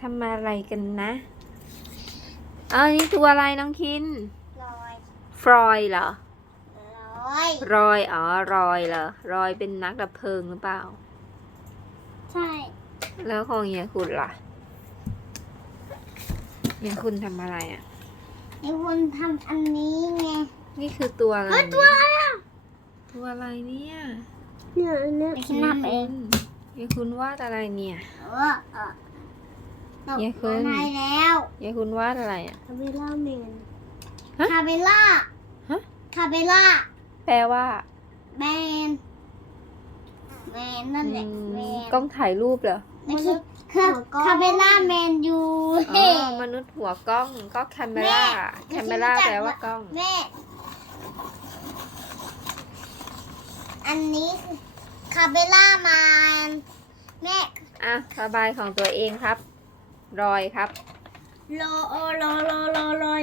ทำอะไรกันนะเอาอันนี้ตัวอะไรน้องคิน ลอยฟรอยเหรอ ลอยรอย อ๋อ รอยเหรอ รอยเป็นนักดับเพลิงหรือเปล่า ใช่แล้วของเฮียคุณล่ะเฮียคุณทำอะไรอะ ไอ้คนทำอันนี้ไงนี่คือตัวอะไรเฮ้ยตัวอะไรอะตัวอะไรเนี่ยเนี่ยเนี่ยฉันทำเอง เฮียคุณวาดอะไรเนี่ย เออเออต กอย่าขึ้นมาได้แล้วเฮียคุณวาดอะไรอะ คาเบล่าแมนฮะคาเบล่าฮะ คาเบล่าแปลว่าแมนแมนนั่นแหละอืมแมนกล้องถ่ายรูปเหรอไม่คือคือคาเบล่าแมนยูอ๋เฮ้ อมนุษย์หัวกล้องก็แคมเมราแม่ แคมเมราไม่รู้จักแปลว่ากล้อง แม่ อันนี้คือคาเบล่าแมนแม่ อะระบายของตัวเองครับ รอยครับรอโอรอรอรอรอย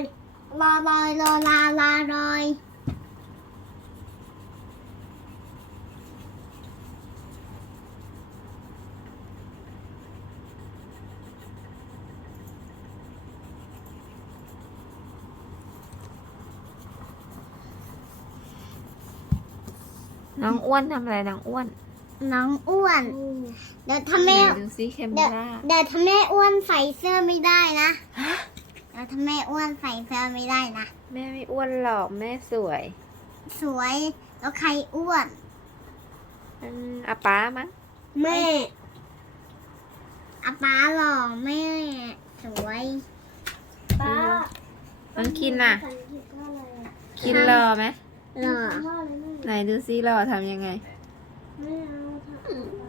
รอรอยรอลาลารอยน้องอ้วนทำอะไรน้องอ้วน น้องอ้วน เดี๋ยวถ้าไหนแม่ดูซิแคมเมเดี๋ยวราเดี๋ยวถ้าแม่อ้วนใส่เสื้อไม่ได้นะเดี๋ยวถ้าแม่อ้วนใส่เสื้อไม่ได้นะ แม่ไม่อ้วนหรอกแม่สวยสวยแล้วใครอ้วน อืมอาป้ามั้งแม่อาป้าหล่อแม่สวยป้าน้องคินน่ะ คินรอไหมหล่อ ไหนดูซิรอทำยังไง ไม่เอา